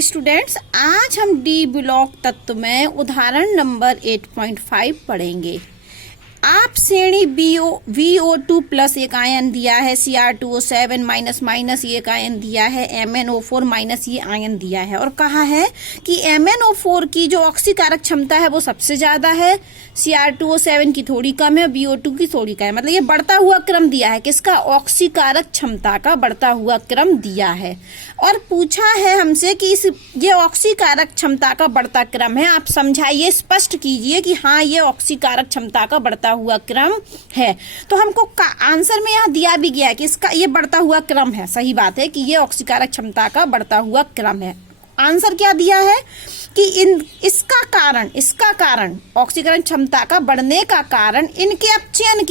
Students, आज हम D block तत्व में उदाहरण नंबर 8.5 पढ़ेंगे। आप श्रेणी VO2 प्लस एक आयन दिया है, Cr2O7 माइनस माइनस ये एक आयन दिया है, MnO4 माइनस ये आयन दिया है और कहा है कि MnO4 की जो ऑक्सीकारक क्षमता है वो सबसे ज्यादा है, Cr2O7 की थोड़ी कम है, VO2 की थोड़ी कम है। मतलब ये बढ़ता हुआ क्रम दिया है, किसका? ऑक्सीकारक क्षमता का बढ़ता हुआ क्रम दिया है और पूछा है हमसे कि ये ऑक्सीकारक क्षमता का बढ़ता क्रम है। आप समझाइए, स्पष्ट कीजिए कि हाँ ये ऑक्सीकारक क्षमता का बढ़ता हुआ क्रम है। तो हमको आंसर में यहाँ दिया भी गया है कि इसका ये बढ़ता हुआ क्रम है। सही बात है कि ये ऑक्सीकारक क्षमता का बढ़ता हुआ क्रम है। आंसर क्या दिया है कि इसका कारण ऑक्सीकरण क्षमता का बढ़ने का कारण इनके अपचयन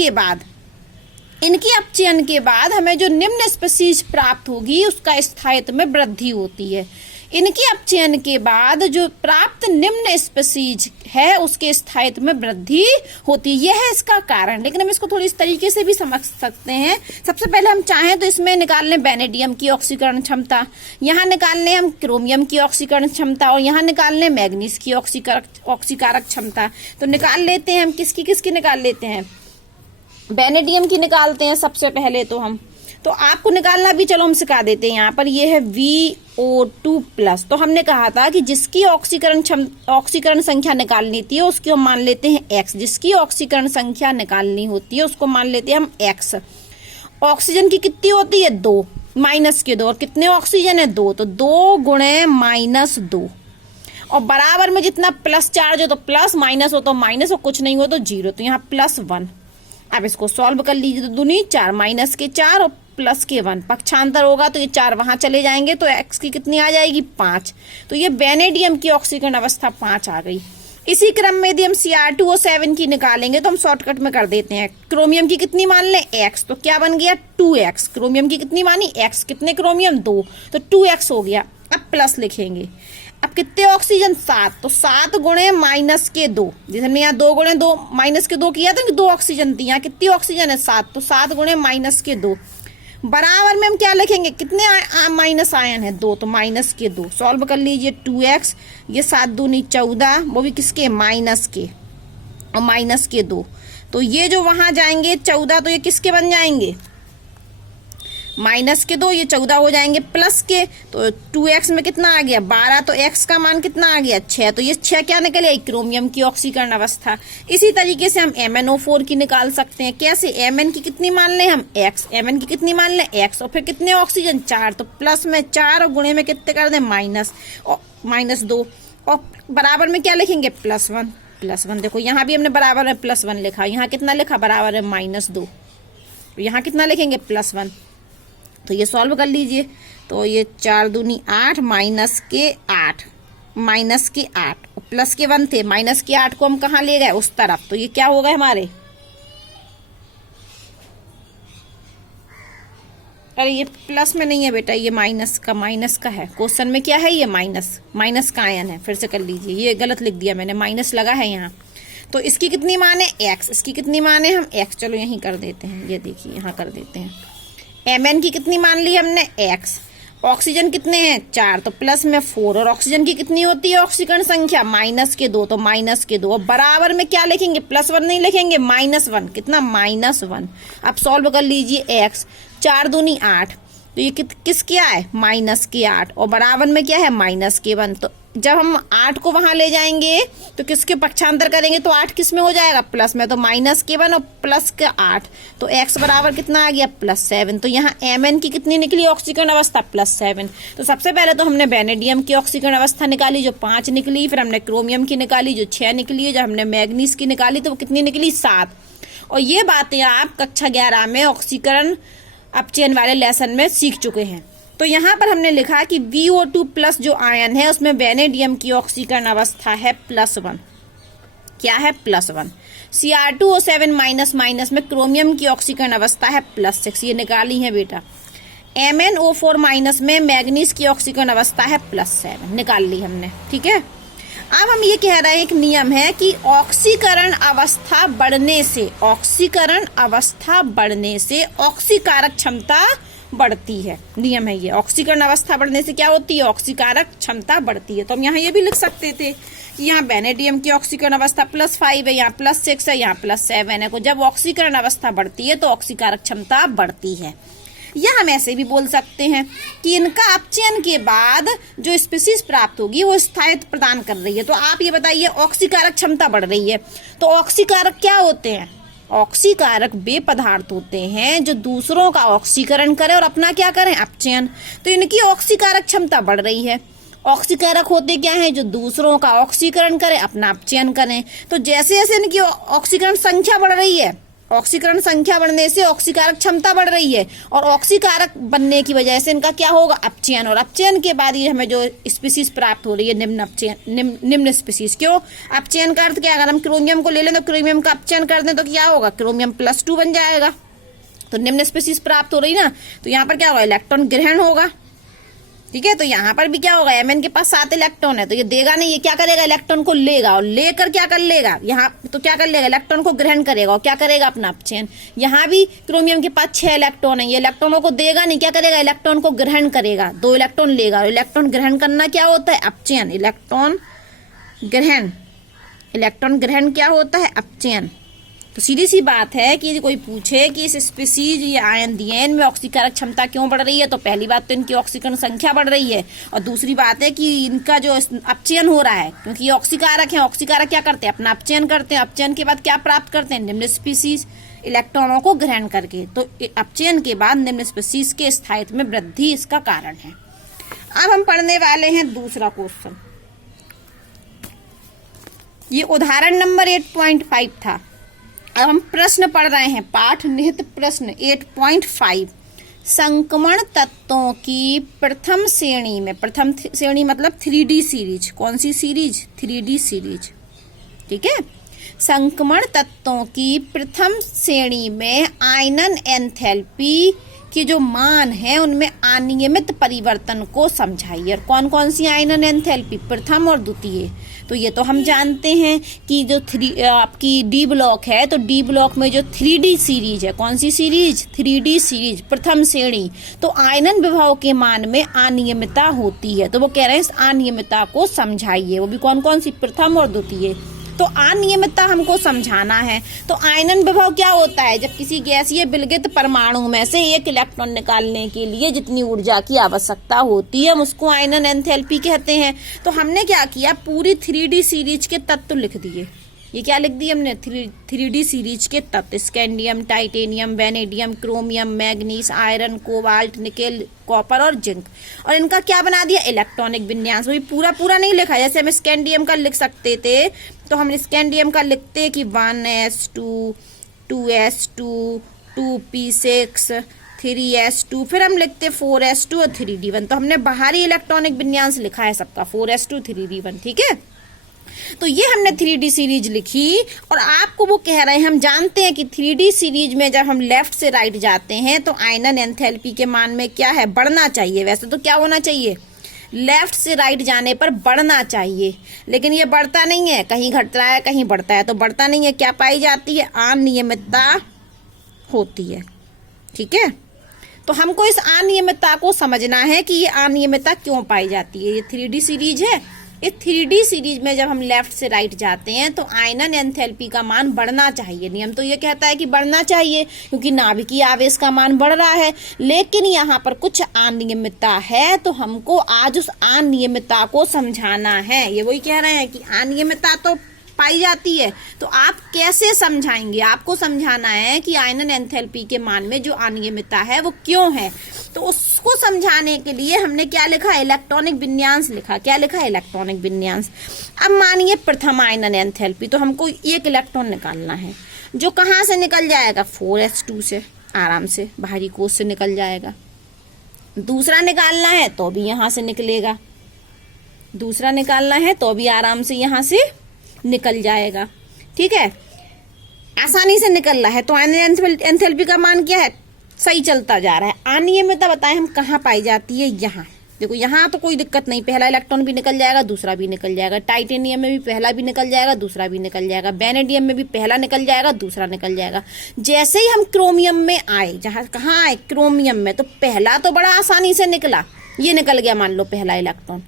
के बाद हमें जो निम्न स्पीशीज प्राप्त होगी उसका स्थायित्व में वृद्धि होती है। इनके अपचयन के बाद जो प्राप्त निम्न स्पीशीज है उसके स्थायित्व में वृद्धि होती है, यह है इसका कारण। लेकिन हम इसको थोड़ी इस तरीके से भी समझ सकते हैं। सबसे पहले हम चाहें तो इसमें निकाल लें वेनेडियम की ऑक्सीकरण क्षमता, यहाँ निकाल लें हम क्रोमियम की ऑक्सीकरण क्षमता और यहाँ निकाल लें मैग्नीज की ऑक्सीकारक क्षमता। तो निकाल लेते हैं हम, किसकी निकाल लेते हैं? वेनेडियम की निकालते हैं सबसे पहले। तो आपको निकालना भी चलो हम सिखा देते हैं। यहाँ पर ये है VO2 प्लस। तो हमने कहा था कि जिसकी ऑक्सीकरण संख्या निकालनी थी उसकी हम मान लेते हैं X, जिसकी ऑक्सीकरण संख्या निकालनी होती है उसको मान लेते हैं हम X। ऑक्सीजन की कितनी होती है? 2 माइनस के 2 और कितने ऑक्सीजन है? 2। तो 2 गुणे -2 और बराबर में जितना प्लस चार्ज हो तो प्लस, माइनस हो तो माइनस और कुछ नहीं हो तो 0। तो यहाँ +1। अब इसको सॉल्व कर लीजिए तो दूनी 4 माइनस के 4 और प्लस के 1 पक्षांतर होगा तो ये 4 वहां चले जाएंगे तो X की कितनी आ जाएगी? 5। तो ये वेनेडियम की ऑक्सीकरण अवस्था 5 आ गई। इसी क्रम में यदि हम Cr2O7 की निकालेंगे तो हम शॉर्टकट में कर देते हैं। क्रोमियम की कितनी मान लें? X। तो क्या बन गया? 2X। क्रोमियम की कितनी मानी? X। कितने क्रोमियम? 2। तो 2X हो गया। अब प्लस लिखेंगे। अब कितने ऑक्सीजन? 7। तो 7 गुणे -2, जैसे हमने यहाँ 2 गुणे 2 माइनस के 2 किया था कि 2 ऑक्सीजन थी, यहाँ कितनी ऑक्सीजन है? 7। तो 7 गुणे -2 बराबर में हम क्या लिखेंगे? कितने माइनस आयन है? 2। तो -2 सॉल्व कर लीजिए। 2X, ये 7 दूनी 14, वो भी किसके? माइनस के और -2। तो ये जो वहां जाएंगे 14 तो ये किसके बन जाएंगे? -2, ये 14 हो जाएंगे प्लस के। तो 2X में कितना आ गया? 12। तो X का मान कितना आ गया? 6। तो ये 6 क्या निकल आई? क्रोमियम की ऑक्सीकरण अवस्था। इसी तरीके से हम MnO4 की निकाल सकते हैं। कैसे? Mn की कितनी मान लें हम? X। Mn की कितनी मान लें? X और फिर कितने ऑक्सीजन? 4। तो प्लस में 4 और गुणे में कितने कर दें? -2 और बराबर में क्या लिखेंगे? +1। देखो यहाँ भी हमने बराबर में +1 लिखा, यहाँ कितना लिखा? बराबर में -2। यहाँ कितना लिखेंगे? +1। तो ये सॉल्व कर लीजिए। तो ये 4 दूनी 8 माइनस के 8 और प्लस के 1 थे। -8 को हम कहाँ ले गए? उस तरफ। तो ये क्या हो गए हमारे? अरे ये प्लस में नहीं है बेटा, ये माइनस का है। क्वेश्चन में क्या है? ये माइनस का आयन है। फिर से कर लीजिए, ये गलत लिख दिया मैंने, माइनस लगा है यहाँ। तो इसकी कितनी मान है? X। इसकी कितनी मान है? हम X। चलो यहीं कर देते हैं, ये देखिए यहाँ कर देते हैं। Mn की कितनी मान ली हमने? X। ऑक्सीजन कितने हैं? 4। तो प्लस में 4 और ऑक्सीजन की कितनी होती है ऑक्सीकरण संख्या? -2। तो -2 और बराबर में क्या लिखेंगे? +1 नहीं लिखेंगे, -1। कितना? -1। अब सॉल्व कर लीजिए X। 4 दूनी 8, तो ये किस क्या है? -8 और बराबर में क्या है? -1। तो जब हम 8 को वहां ले जाएंगे तो किसके पक्षांतर करेंगे तो 8 किस में हो जाएगा? प्लस में। तो -1 और प्लस का 8, तो X बराबर कितना आ गया? +7। तो यहाँ Mn की कितनी निकली ऑक्सीकरण अवस्था? +7। तो सबसे पहले तो हमने वेनेडियम की ऑक्सीकरण अवस्था निकाली जो 5 निकली, फिर हमने क्रोमियम की निकाली जो 6 निकली, जब हमने मैग्नीज की निकाली तो वो कितनी निकली? 7। और ये बातें आप कक्षा 11 में ऑक्सीकरण अपचयन वाले लेसन में सीख चुके हैं। तो यहाँ पर हमने लिखा कि VO2 प्लस जो आयन है उसमें वेनेडियम की ऑक्सीकरण अवस्था है +1। क्या है? +1। Cr2O7 माइनस में क्रोमियम की ऑक्सीकरण अवस्था है +6, ये निकाली है बेटा। MnO4 माइनस में मैग्नीज की ऑक्सीकरण अवस्था है +7, निकाल ली हमने। ठीक है, अब हम ये कह रहे हैं, एक नियम है कि ऑक्सीकरण अवस्था बढ़ने से ऑक्सीकारक क्षमता बढ़ती है। नियम है ये, ऑक्सीकरण अवस्था बढ़ने से क्या होती है, ऑक्सीकारक क्षमता बढ़ती है। तो हम यहाँ ये भी लिख सकते थे कि यहाँ वेनेडियम की ऑक्सीकरण अवस्था +5 है, यहाँ +6 है, यहाँ +7 है। जब ऑक्सीकरण अवस्था बढ़ती है तो ऑक्सीकारक क्षमता बढ़ती है। या हम ऐसे भी बोल सकते हैं कि इनका अपचयन के बाद जो स्पीसीज प्राप्त होगी वो स्थायित्व प्रदान कर रही है। तो आप ये बताइए, ऑक्सीकारक क्षमता बढ़ रही है, तो ऑक्सीकारक क्या होते हैं? ऑक्सीकारक वे पदार्थ होते हैं जो दूसरों का ऑक्सीकरण करें और अपना क्या करें, अपचयन। तो इनकी ऑक्सीकारक क्षमता बढ़ रही है। ऑक्सीकारक होते क्या है, जो दूसरों का ऑक्सीकरण करें, अपना अपचयन करें। तो जैसे जैसे इनकी ऑक्सीकरण संख्या बढ़ रही है, ऑक्सीकरण संख्या बढ़ने से ऑक्सीकारक क्षमता बढ़ रही है, और ऑक्सीकारक बनने की वजह से इनका क्या होगा, अपचयन। और अपचयन के बाद ये हमें जो स्पीसीज प्राप्त हो रही है, निम्न स्पीसीज। क्यों अपचयन का अर्थ क्या है? अगर हम क्रोमियम को ले लें तो क्रोमियम का अपचयन कर दें तो क्या होगा, क्रोमियम +2 बन जाएगा। तो निम्न स्पीसीज प्राप्त हो रही ना, तो यहाँ पर क्या होगा, इलेक्ट्रॉन ग्रहण होगा। ठीक है, तो यहाँ पर भी क्या होगा, Mn के पास 7 इलेक्ट्रॉन है, तो ये देगा नहीं, ये क्या करेगा, इलेक्ट्रॉन को लेगा और लेकर क्या कर लेगा, यहाँ तो क्या कर लेगा, इलेक्ट्रॉन को ग्रहण करेगा और क्या करेगा, अपना अपचयन। यहाँ भी क्रोमियम के पास 6 इलेक्ट्रॉन है, ये इलेक्ट्रॉनों को देगा नहीं, क्या करेगा, इलेक्ट्रॉन को ग्रहण करेगा, 2 इलेक्ट्रॉन लेगा। और इलेक्ट्रॉन ग्रहण करना क्या होता है, अपचयन। इलेक्ट्रॉन ग्रहण क्या होता है, अपचयन। तो सीधी सी बात है कि कोई पूछे कि इस स्पीसीज ये आयन दिए इनमें ऑक्सीकारक क्षमता क्यों बढ़ रही है, तो पहली बात तो इनकी ऑक्सीकरण संख्या बढ़ रही है, और दूसरी बात है कि इनका जो अपचयन हो रहा है, क्योंकि ये ऑक्सीकारक है। ऑक्सीकारक क्या करते हैं, अपना अपचयन करते हैं। अपचयन के बाद क्या प्राप्त करते हैं, निम्न स्पीसीज, इलेक्ट्रॉनों को ग्रहण करके। तो अपचयन के बाद निम्न स्पीसीज के स्थायित्व में वृद्धि इसका कारण है। अब हम पढ़ने वाले हैं दूसरा क्वेश्चन। ये उदाहरण नंबर 8.5 था। अब हम प्रश्न पढ़ रहे हैं, पाठ निहित प्रश्न 8.5। संक्रमण तत्वों की प्रथम श्रेणी में, प्रथम श्रेणी मतलब 3D सीरीज। कौन सी सीरीज, 3D सीरीज। ठीक है, संक्रमण तत्वों की प्रथम श्रेणी में आयनन एंथैल्पी के जो मान है उनमें अनियमित परिवर्तन को समझाइए। और कौन कौन सी आयनन एंथैल्पी, प्रथम और द्वितीय। तो ये तो हम जानते हैं कि जो आपकी डी ब्लॉक है, तो डी ब्लॉक में जो 3D सीरीज है, कौन सी सीरीज, 3D सीरीज, प्रथम श्रेणी। तो आयनन विभव के मान में अनियमितता होती है, तो वो कह रहे हैं इस अनियमितता को समझाइए। वो भी कौन कौन सी, प्रथम और द्वितीय। तो अनियमितता हमको समझाना है। तो आयनन विभव क्या होता है, जब किसी गैसीय विलगित परमाणु में से एक इलेक्ट्रॉन निकालने के लिए जितनी ऊर्जा की आवश्यकता होती है, हम उसको आयनन एंथैल्पी कहते हैं। तो हमने क्या किया, पूरी 3D सीरीज के तत्व लिख दिए। ये क्या लिख दिए हमने, 3D सीरीज के तत्व, scandium, titanium, vanadium, chromium, manganese, iron, cobalt, nickel, copper और जिंक। और इनका क्या बना दिया, इलेक्ट्रॉनिक विन्यास। वही पूरा नहीं लिखा, जैसे हम स्कैंडियम का लिख सकते थे, तो हम स्कैंडियम का लिखते कि 1s2, 2s2, 2p6, 3s2, फिर हम लिखते 4s2 और 3d1। तो हमने बाहरी इलेक्ट्रॉनिक विन्यास लिखा है सबका, 4s2, 3d1। ठीक है, तो ये हमने 3D सीरीज लिखी। और आपको वो कह रहे हैं, हम जानते हैं कि 3D सीरीज में जब हम लेफ्ट से राइट जाते हैं तो आयनन एंथैल्पी के मान में क्या है, बढ़ना चाहिए। वैसे तो क्या होना चाहिए, लेफ्ट से राइट जाने पर बढ़ना चाहिए, लेकिन ये बढ़ता नहीं है, कहीं घट रहा है कहीं बढ़ता है। तो बढ़ता नहीं है, क्या पाई जाती है, अनियमितता होती है। ठीक है, तो हमको इस अनियमितता को समझना है कि ये अनियमितता क्यों पाई जाती है। ये 3D सीरीज है, इस 3D सीरीज में जब हम लेफ्ट से राइट जाते हैं तो आयनन एंथैल्पी का मान बढ़ना चाहिए। नियम तो ये कहता है कि बढ़ना चाहिए, क्योंकि नाभिकीय आवेश का मान बढ़ रहा है। लेकिन यहाँ पर कुछ अनियमितता है, तो हमको आज उस अनियमितता को समझाना है। ये वही कह रहे हैं कि अनियमितता तो पाई जाती है, तो आप कैसे समझाएंगे, आपको समझाना है कि आयनन एंथैल्पी के मान में जो अनियमितता है वो क्यों है। तो उसको समझाने के लिए हमने क्या लिखा, इलेक्ट्रॉनिक विन्यास लिखा। क्या लिखा, इलेक्ट्रॉनिक विन्यास। अब मानिए प्रथम आयनन एंथैल्पी, तो हमको एक इलेक्ट्रॉन निकालना है, जो कहाँ से निकल जाएगा, 4s2 से, आराम से बाहरी कोश से निकल जाएगा। दूसरा निकालना है तो भी यहाँ से निकलेगा, दूसरा निकालना है तो भी आराम से यहाँ से निकल जाएगा। ठीक है, आसानी से निकल रहा है। तो आयनन एंथैल्पी का मान क्या है, सही चलता जा रहा है। अनियमितता बताएं हम कहाँ पाई जाती है, यहाँ। देखो यहाँ तो कोई दिक्कत नहीं, पहला इलेक्ट्रॉन भी निकल जाएगा, दूसरा भी निकल जाएगा। टाइटेनियम में भी पहला भी निकल जाएगा, दूसरा भी निकल जाएगा। वेनेडियम में भी पहला निकल जाएगा, दूसरा निकल जाएगा। जैसे ही हम क्रोमियम में आए, जहां कहाँ आए, क्रोमियम में, तो पहला तो बड़ा आसानी से निकला, ये निकल गया मान लो पहला इलेक्ट्रॉन।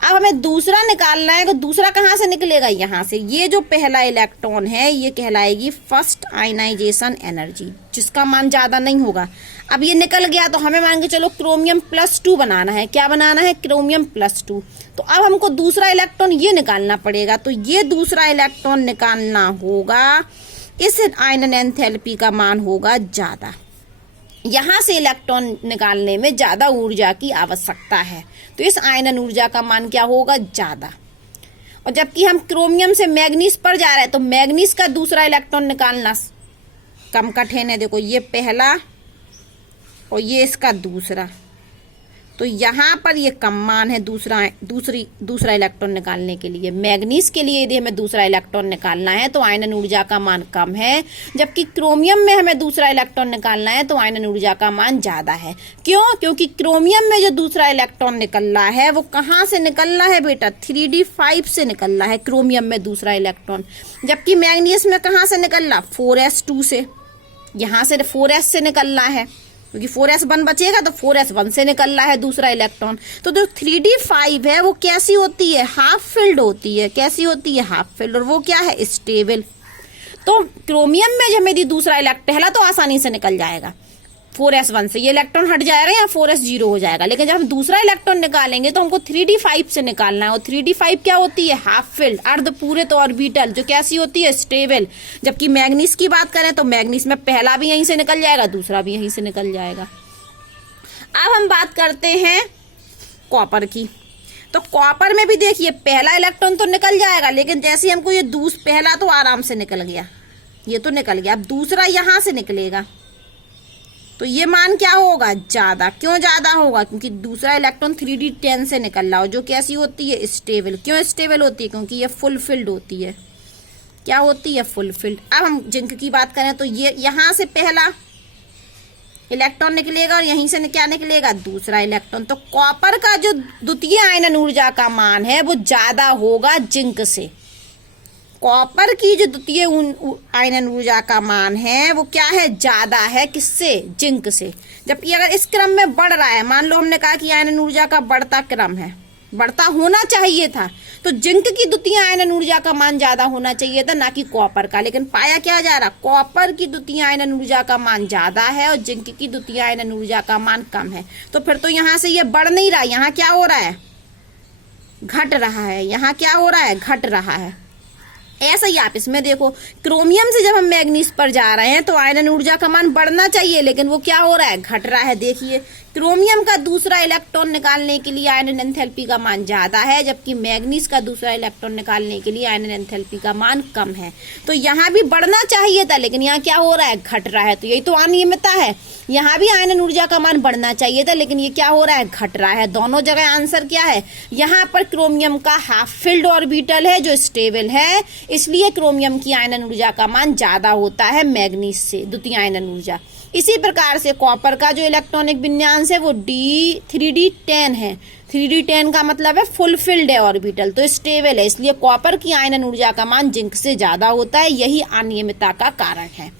अब हमें दूसरा निकालना है, तो दूसरा कहाँ से निकलेगा, यहाँ से। ये जो पहला इलेक्ट्रॉन है ये कहलाएगी फर्स्ट आयनाइजेशन एनर्जी, जिसका मान ज्यादा नहीं होगा। अब ये निकल गया तो हमें मान के चलो क्रोमियम +2 बनाना है। क्या बनाना है, क्रोमियम +2। तो अब हमको दूसरा इलेक्ट्रॉन ये निकालना पड़ेगा। तो ये दूसरा इलेक्ट्रॉन निकालना होगा, इस आयनन एंथैल्पी का मान होगा ज्यादा। यहां से इलेक्ट्रॉन निकालने में ज्यादा ऊर्जा की आवश्यकता है, तो इस आयनन ऊर्जा का मान क्या होगा, ज्यादा। और जबकि हम क्रोमियम से मैग्नीज पर जा रहे हैं, तो मैग्नीज का दूसरा इलेक्ट्रॉन निकालना कम कठिन है। देखो ये पहला और ये इसका दूसरा, तो यहाँ पर ये कम मान है दूसरा इलेक्ट्रॉन निकालने के लिए। मैग्नीज के लिए यदि हमें दूसरा इलेक्ट्रॉन निकालना है तो आयनन ऊर्जा का मान कम है, जबकि क्रोमियम में हमें दूसरा इलेक्ट्रॉन निकालना है तो आयनन ऊर्जा का मान ज्यादा है। क्यों, क्योंकि क्रोमियम में जो दूसरा इलेक्ट्रॉन निकल रहा है वो कहाँ से निकल रहा है बेटा, 3d5 से निकल रहा है क्रोमियम में दूसरा इलेक्ट्रॉन। जबकि मैग्नीज में कहाँ से निकल रहा, 4s2 से, यहाँ से 4s से निकल रहा है, क्योंकि 4s1 बचेगा तो 4s1 से निकल रहा है दूसरा इलेक्ट्रॉन। तो जो 3d5 है वो कैसी होती है, हाफ फिल्ड होती है। कैसी होती है, हाफ फिल्ड, और वो क्या है, स्टेबल। तो क्रोमियम में जब यदि दूसरा इलेक्ट्रॉन, पहला तो आसानी से निकल जाएगा 4s1 से, ये इलेक्ट्रॉन हट जाएगा या 4s0 हो जाएगा। लेकिन जब हम दूसरा इलेक्ट्रॉन निकालेंगे तो हमको 3d5 से निकालना है, और 3d5 क्या होती है, हाफ फिल्ड, अर्धपूरित ऑर्बिटल, जो कैसी होती है, स्टेबल। जबकि मैग्नीज की बात करें तो मैग्नीज में पहला भी यहीं से निकल जाएगा, दूसरा भी यहीं से निकल जाएगा। अब हम बात करते हैं कॉपर की। तो कॉपर में भी देखिए पहला इलेक्ट्रॉन तो निकल जाएगा, लेकिन जैसे हमको ये पहला तो आराम से निकल गया, ये तो निकल गया। अब दूसरा यहां से निकलेगा तो ये मान क्या होगा, ज्यादा। क्यों ज्यादा होगा, क्योंकि दूसरा इलेक्ट्रॉन 3d10 से निकल रहा हो, जो कैसी होती है, स्टेबल। क्यों स्टेबल होती है, क्योंकि ये फुलफिल्ड होती है। क्या होती है, फुलफिल्ड। अब हम जिंक की बात करें तो ये यहां से पहला इलेक्ट्रॉन निकलेगा और यहीं से क्या निकलेगा, दूसरा इलेक्ट्रॉन। तो कॉपर का जो द्वितीय आयनन ऊर्जा का मान है वो ज्यादा होगा जिंक से। कॉपर की जो द्वितीय आयनन ऊर्जा का मान है वो क्या है, ज्यादा है, किससे, जिंक से। जबकि अगर इस क्रम में बढ़ रहा है, मान लो हमने कहा कि आयनन ऊर्जा का बढ़ता क्रम है, बढ़ता होना चाहिए था, तो जिंक की द्वितीय आयनन ऊर्जा का मान ज्यादा होना चाहिए था, ना कि कॉपर का। लेकिन पाया क्या जा रहा, कॉपर की द्वितीय आयनन ऊर्जा का मान ज्यादा है और जिंक की द्वितीय आयनन ऊर्जा का मान कम है। तो फिर तो यहाँ से ये बढ़ नहीं रहा, यहाँ क्या हो रहा है, घट रहा है। यहाँ क्या हो रहा है, घट रहा है। ऐसा ही आप इसमें देखो, क्रोमियम से जब हम मैग्नीज पर जा रहे हैं तो आयनन ऊर्जा का मान बढ़ना चाहिए, लेकिन वो क्या हो रहा है, घट रहा है। देखिए क्रोमियम का दूसरा इलेक्ट्रॉन निकालने के लिए आयनन एंथैल्पी का मान ज्यादा है, जबकि मैग्नीज का दूसरा इलेक्ट्रॉन निकालने के लिए आयनन एंथैल्पी का मान कम है। तो यहाँ भी बढ़ना चाहिए था, लेकिन यहाँ क्या हो रहा है, घट रहा है। तो यही तो अनियमितता है, यहाँ भी आयनन ऊर्जा का मान बढ़ना चाहिए था, लेकिन ये क्या हो रहा है, घट रहा है। दोनों जगह आंसर क्या है, यहाँ पर क्रोमियम का हाफ फिल्ड ऑर्बिटल है जो स्टेबल है, इसलिए क्रोमियम की आयनन ऊर्जा का मान ज्यादा होता है मैग्नीज से, द्वितीय आयनन ऊर्जा। इसी प्रकार से कॉपर का जो इलेक्ट्रॉनिक विन्यास है वो 3d10 है। 3d10 का मतलब है फुलफिल्ड है ऑर्बिटल, तो स्टेबल है, इसलिए कॉपर की आयनन ऊर्जा का मान जिंक से ज्यादा होता है। यही अनियमितता का कारण है।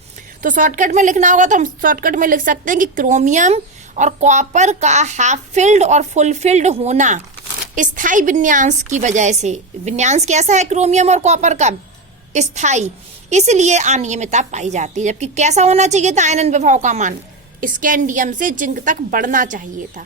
तो शॉर्टकट में लिखना होगा तो हम शॉर्टकट में लिख सकते हैं कि क्रोमियम और कॉपर का हाफ फिल्ड और फुलफिल्ड होना स्थायी विन्यास की वजह से, विन्यास कैसा है क्रोमियम और कॉपर का, स्थायी, इसलिए अनियमितता पाई जाती है। जबकि कैसा होना चाहिए था आयनन विभव का मान, स्कैंडियम से जिंक तक बढ़ना चाहिए था।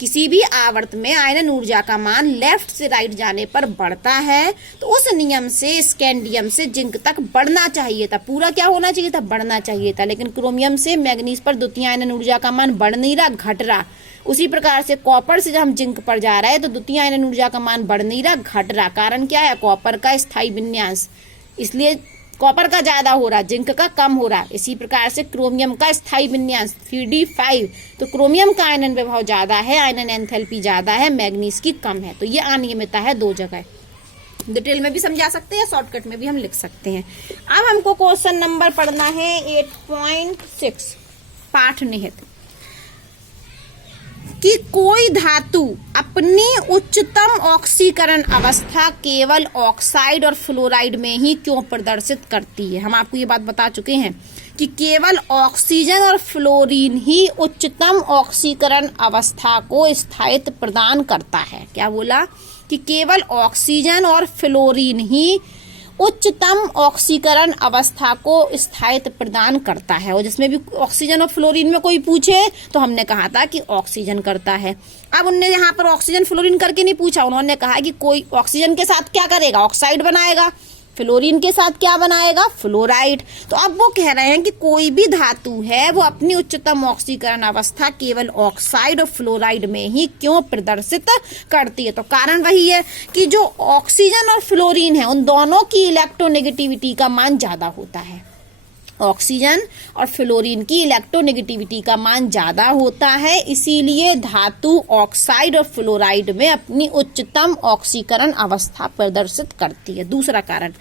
किसी भी आवर्त में आयनन ऊर्जा का मान लेफ्ट से राइट जाने पर बढ़ता है, तो उस नियम से स्कैंडियम से जिंक तक बढ़ना चाहिए था। पूरा क्या होना चाहिए था, बढ़ना चाहिए था। लेकिन क्रोमियम से मैग्नीज पर द्वितीय आयनन ऊर्जा का मान बढ़ नहीं रहा, घट रहा। उसी प्रकार से कॉपर से जब हम जिंक पर जा रहे हैं तो द्वितीय आयनन ऊर्जा का मान बढ़ नहीं रहा, घट रहा। कारण क्या है, कॉपर का स्थायी विन्यास, इसलिए कॉपर का ज्यादा हो रहा, जिंक का कम हो रहा। इसी प्रकार से क्रोमियम का स्थायी विन्यास 3d5, तो क्रोमियम का आयनन विभव ज्यादा है, आयनन एंथैल्पी ज्यादा है, मैग्नीज की कम है। तो ये अनियमितता है दो जगह। डिटेल में भी समझा सकते हैं, शॉर्टकट में भी हम लिख सकते हैं। अब हमको क्वेश्चन नंबर पढ़ना है 8.6 पाठ निहित। कि कोई धातु अपनी उच्चतम ऑक्सीकरण अवस्था केवल ऑक्साइड और फ्लोराइड में ही क्यों प्रदर्शित करती है। हम आपको ये बात बता चुके हैं कि केवल ऑक्सीजन और फ्लोरीन ही उच्चतम ऑक्सीकरण अवस्था को स्थायित्व प्रदान करता है। क्या बोला कि केवल ऑक्सीजन और फ्लोरीन ही उच्चतम ऑक्सीकरण अवस्था को स्थायित्व प्रदान करता है। और जिसमें भी ऑक्सीजन और फ्लोरीन में कोई पूछे तो हमने कहा था कि ऑक्सीजन करता है। अब उनने यहाँ पर ऑक्सीजन फ्लोरीन करके नहीं पूछा, उन्होंने कहा कि कोई ऑक्सीजन के साथ क्या करेगा, ऑक्साइड बनाएगा, फ्लोरीन के साथ क्या बनाएगा, फ्लोराइड। तो अब वो कह रहे हैं कि कोई भी धातु है वो अपनी उच्चतम ऑक्सीकरण अवस्था केवल ऑक्साइड और फ्लोराइड में ही क्यों प्रदर्शित करती है। तो कारण वही है कि जो ऑक्सीजन और फ्लोरीन है उन दोनों की इलेक्ट्रोनेगेटिविटी का मान ज्यादा होता है। ऑक्सीजन और फ्लोरीन की इलेक्ट्रोनेगेटिविटी का मान ज्यादा होता है, इसीलिए धातु ऑक्साइड और फ्लोराइड में अपनी उच्चतम ऑक्सीकरण अवस्था प्रदर्शित करती है। दूसरा कारण,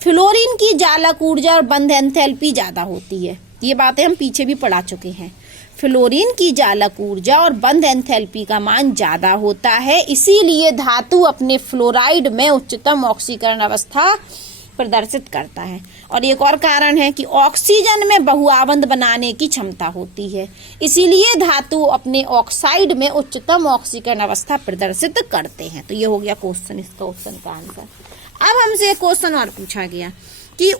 फ्लोरीन की जालक ऊर्जा और बंध एंथैल्पी ज्यादा होती है। ये बातें हम पीछे भी पढ़ा चुके हैं। फ्लोरीन की जालक ऊर्जा और बंध एंथैल्पी का मान ज्यादा होता है, इसीलिए धातु अपने फ्लोराइड में उच्चतम ऑक्सीकरण अवस्था प्रदर्शित करता है। और एक और कारण है कि ऑक्सीजन में बहुआबंध बनाने की क्षमता होती है, इसीलिए धातु अपने ऑक्साइड में उच्चतम ऑक्सीकरण अवस्था प्रदर्शित करते हैं। तो ये हो गया क्वेश्चन, इस क्वेश्चन का आंसर। अब हमसे एक क्वेश्चन और पूछा गया कि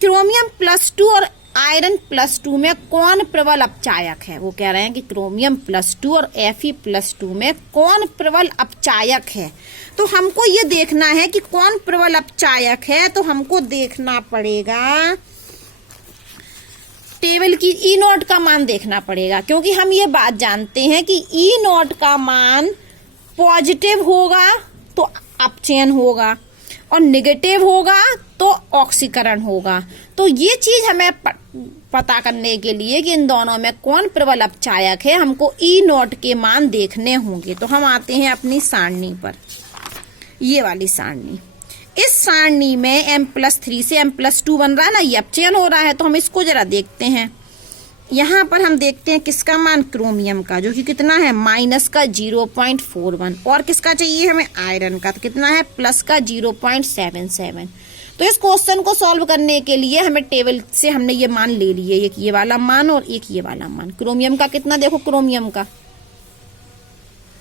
क्रोमियम +2 और आयरन +2 में कौन प्रबल अपचायक है। वो कह रहे हैं कि क्रोमियम +2 और Fe+2 में कौन प्रबल अपचायक है। तो हमको ये देखना है कि कौन प्रबल अपचायक है। तो हमको देखना पड़ेगा टेबल की E0 का मान देखना पड़ेगा, क्योंकि हम ये बात जानते हैं कि E0 का मान पॉजिटिव होगा तो अपचयन होगा और नेगेटिव होगा तो ऑक्सीकरण होगा। तो ये चीज हमें पता करने के लिए कि इन दोनों में कौन प्रबल अपचायक है, हमको E0 के मान देखने होंगे। तो हम आते हैं अपनी सारणी पर, ये वाली सारणी। इस सारणी में M+3 से M+2 बन रहा है ना, ये अपचयन हो रहा है। तो हम इसको जरा देखते हैं। यहाँ पर हम देखते हैं किसका मान, क्रोमियम का, जो कि कितना है -0.41, और किसका चाहिए हमें, आयरन का, तो कितना है +0.77। तो इस क्वेश्चन को सॉल्व करने के लिए हमें टेबल से हमने ये मान ले लिए, एक ये वाला मान और एक ये वाला मान। क्रोमियम का कितना, देखो क्रोमियम का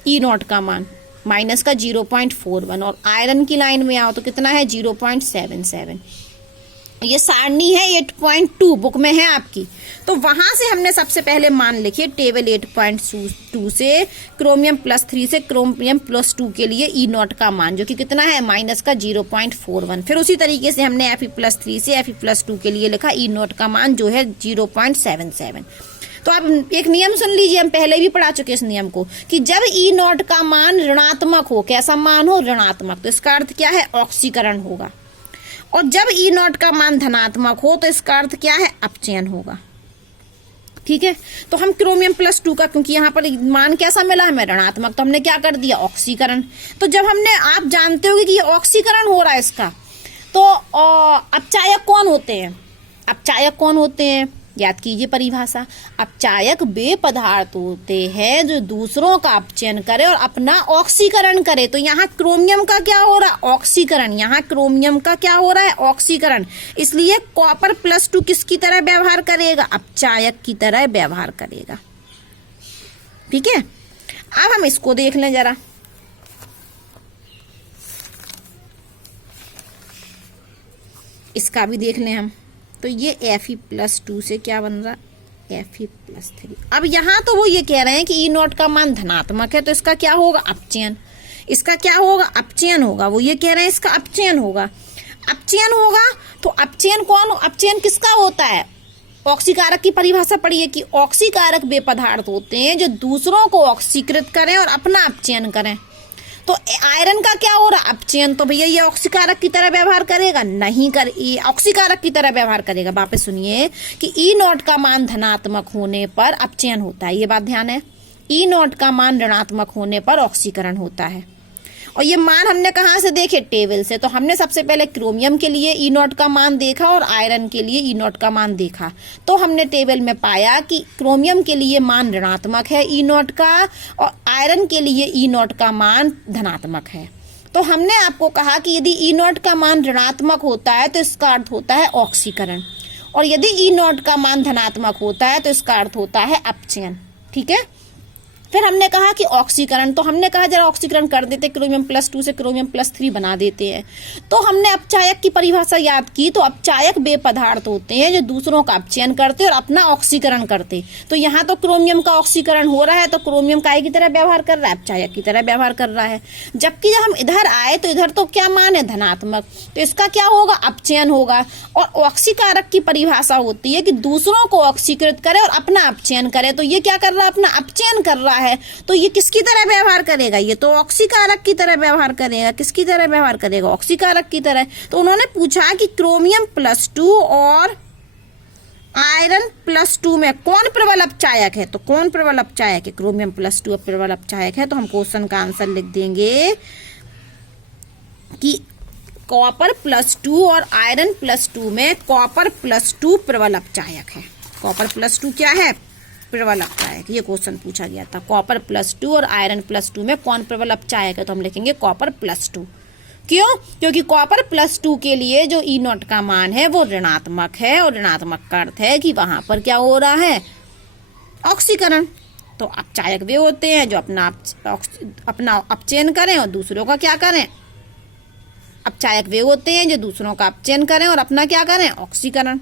E0 का मान -0.41, और आयरन की लाइन में आओ तो कितना है 0.77। ये सारणी है 8.2 बुक में है आपकी। तो वहां से हमने सबसे पहले मान लिखे टेबल 8.2 से क्रोमियम +3 से क्रोमियम +2 के लिए E0 का मान, जो कि कितना है -0.41। फिर उसी तरीके से हमने Fe+3 से Fe+2 के लिए लिखा E0 का मान जो है 0.77। तो आप एक नियम सुन लीजिए, हम पहले भी पढ़ा चुके इस नियम को कि जब E0 का मान ऋणात्मक हो, कैसा मान हो, ऋणात्मक, तो इसका अर्थ क्या है, ऑक्सीकरण होगा। और जब E0 का मान धनात्मक हो तो इसका अर्थ क्या है, अपचयन होगा। ठीक है, तो हम क्रोमियम +2 का, क्योंकि यहाँ पर मान कैसा मिला हमें, ऋणात्मक, तो हमने क्या कर दिया, ऑक्सीकरण। तो जब हमने, आप जानते होंगे कि ये ऑक्सीकरण हो रहा है इसका, तो अपचायक कौन होते हैं, अपचायक कौन होते हैं, याद कीजिए परिभाषा। अपचायक वे पदार्थ होते हैं जो दूसरों का अपचयन करे और अपना ऑक्सीकरण करे। तो यहाँ क्रोमियम का क्या हो रहा है, ऑक्सीकरण। यहाँ क्रोमियम का क्या हो रहा है, ऑक्सीकरण। इसलिए कॉपर +2 किसकी तरह व्यवहार करेगा, अपचायक की तरह व्यवहार करेगा। ठीक है, अब हम इसको देख लें जरा। इसका भी देख लें हम। तो ये Fe+2 से क्या बन रहा, Fe+3। अब यहाँ तो वो ये कह रहे हैं कि E0 का मान धनात्मक है, तो इसका क्या होगा, अपचयन। इसका क्या होगा, अपचयन होगा। वो ये कह रहे हैं इसका अपचयन होगा। अपचयन होगा तो अपचयन कौन, अपचयन किसका होता है, ऑक्सीकारक की परिभाषा पढ़िए कि ऑक्सीकारक वे पदार्थ होते हैं जो दूसरों को ऑक्सीकृत करें और अपना अपचयन करें। तो आयरन का क्या हो रहा, अपचयन। तो भैया ये ऑक्सीकारक की तरह व्यवहार करेगा, नहीं कर, ये ऑक्सीकारक की तरह व्यवहार करेगा। वापस सुनिए कि E0 का मान धनात्मक होने पर अपचयन होता है, ये बात ध्यान है। E0 का मान ऋणात्मक होने पर ऑक्सीकरण होता है। और ये मान हमने कहाँ से देखे, टेबल से। तो हमने सबसे पहले क्रोमियम के लिए E0 का मान देखा और आयरन के लिए E0 का मान देखा। तो हमने टेबल में पाया कि क्रोमियम के लिए मान ऋणात्मक है E0 का और आयरन के लिए E0 का मान धनात्मक है। तो हमने आपको कहा कि यदि E0 का मान ऋणात्मक होता है तो इसका अर्थ होता है ऑक्सीकरण, और यदि E0 का मान धनात्मक होता है तो इसका अर्थ होता है अपचयन। ठीक है। फिर हमने कहा कि ऑक्सीकरण, तो हमने कहा जरा ऑक्सीकरण कर देते, क्रोमियम +2 से क्रोमियम +3 बना देते हैं। तो हमने अपचायक की परिभाषा याद की। तो अपचायक वे पदार्थ होते हैं जो दूसरों का अपचयन करते और अपना ऑक्सीकरण करते। तो यहाँ तो क्रोमियम का ऑक्सीकरण हो रहा है, तो क्रोमियम काय की तरह व्यवहार कर रहा है, अपचायक की तरह व्यवहार कर रहा है। जबकि जब हम इधर आए तो इधर तो क्या मान है, धनात्मक, तो इसका क्या होगा, अपचयन होगा। और ऑक्सीकारक की परिभाषा होती है कि दूसरों को ऑक्सीकृत करे और अपना अपचयन करे। तो ये क्या कर रहा है, अपना अपचयन कर रहा है। तो ये किसकी तरह व्यवहार करेगा, ये तो ऑक्सीकारक की तरह व्यवहार करेगा। किसकी तरह व्यवहार करेगा, ऑक्सीकारक की तरह। तो उन्होंने पूछा कि क्रोमियम +2 और आयरन +2 में कौन प्रबल अपचायक है। तो कौन प्रबल अपचायक है, क्रोमियम +2 प्रबल अपचायक है। तो हम क्वेश्चन का आंसर लिख देंगे कि कॉपर +2 और आयरन +2 में कॉपर +2 प्रबल अपचायक है। कॉपर +2 क्या है, प्रबल अपचायक। ये क्वेश्चन पूछा गया था, कॉपर +2 और आयरन +2 में कौन प्रबल अपचायक है। तो हम लिखेंगे कॉपर +2। क्यों, क्योंकि कॉपर +2 के लिए जो E0 का मान है वो ऋणात्मक है, और ऋणात्मक का अर्थ है कि वहां पर क्या हो रहा है, ऑक्सीकरण। तो अपचायक वे होते हैं जो अपना अपचयन करें और दूसरों का क्या करें, अपचायक वे होते हैं जो दूसरों का अपचयन करें और अपना क्या करें, ऑक्सीकरण।